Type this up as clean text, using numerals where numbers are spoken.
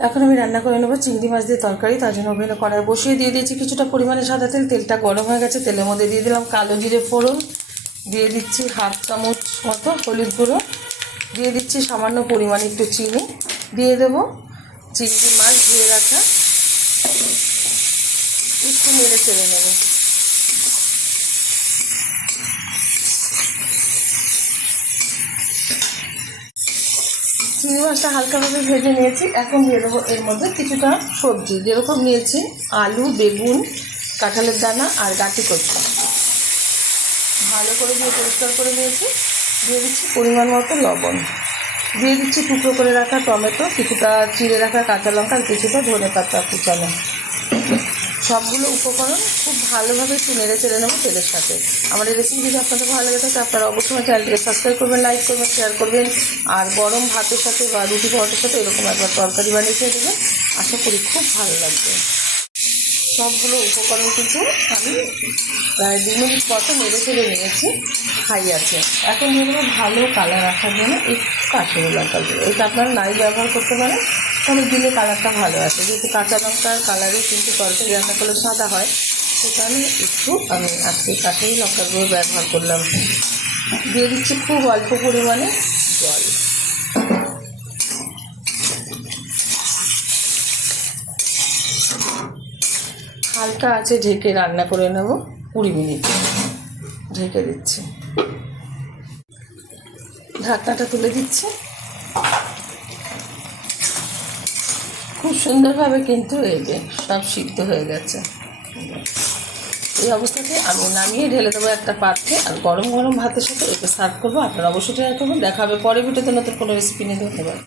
এখন আমি রান্না করে নেবো চিংড়ি মাছ দিয়ে তরকারি। তার জন্য ওভেনে কড়াই বসিয়ে দিয়ে দিয়েছি কিছুটা পরিমাণে সাদা তেল। তেলটা গরম হয়ে গেছে, তেলের মধ্যে দিয়ে দিলাম কালো জিরে ফোড়ন, দিয়ে দিচ্ছি 1/2 চামচ মতো হলুদ গুঁড়ো, দিয়ে দিচ্ছি সামান্য পরিমাণে একটু চিনি, দিয়ে দেবো চিংড়ি মাছ ধুয়ে রাখা, একটু নেড়ে চেড়ে নেব। চিংড়ি মাছটা হালকাভাবে ভেজে নিয়েছি। এখন দিয়ে দেবো এর মধ্যে কিছুটা সবজি, যেরকম নিয়েছি আলু, বেগুন, কাঁঠালের দানা আর গাঁটি কচু, ভালো করে দিয়ে পরিষ্কার করে নিয়েছি। দিয়ে দিচ্ছি পরিমাণ মতো লবণ, দিয়ে দিচ্ছি টুকরো করে রাখা টমেটো, কিছুটা চিড়ে রাখা কাঁচা লঙ্কা আর কিছুটা ধনেপাতা কুচানো। সবগুলো উপকরণ খুব ভালোভাবে একটু নেড়ে চেড়ে নেবো তেলের সাথে। আমার এই রেসিপি যদি আপনাদের ভালো লাগে থাকে আপনারা অবশ্যই চ্যানেলটিকে সাবস্ক্রাইব করবেন, লাইক করবেন, শেয়ার করবেন। আর গরম ভাতের সাথে বা রুটি পরোটার সাথে এরকম একবার তরকারি বানিয়ে খেয়ে দেবেন, আশা করি খুব ভালো লাগবে। সবগুলো উপকরণ কিন্তু আমি প্রায় 2 মিনিট মতো নেড়ে চেড়ে নিয়েছি, খাই আছে। এখন দিয়ে দেবো ভালো কালার আসার জন্য একটু কাশ্মীরি লঙ্কা গুঁড়ো। এটা আপনারা নাই ব্যবহার করতে পারেন, তবে দিলে কালারটা ভালো আসে। যেহেতু কাঁচা লঙ্কার কালারে কিন্তু তরকারি রান্না করলে সাদা হয়, সেখানে একটু আমি আজকে কাশ্মীরি লঙ্কার গুঁড়ো ব্যবহার করলাম। দিয়ে দিচ্ছি খুব অল্প পরিমাণে জল। হালকা আছে ঢেকে রান্না করে নেব 20 মিনিট। ঢেকে দিচ্ছি, ঢাকনাটা তুলে দিচ্ছি। খুব সুন্দরভাবে কিন্তু এই যে সব সিদ্ধ হয়ে গেছে। এই অবস্থাতে আমি নামিয়ে ঢেলে দেবো একটা পাত্রে, আর গরম গরম ভাতের সাথে একে সার্ভ করবো। আপনারা অবশ্যই ট্রাই করবেন। দেখা হবে পরে ভিডিওতে নতুন কোনো রেসিপি নিয়ে। ধন্যবাদ।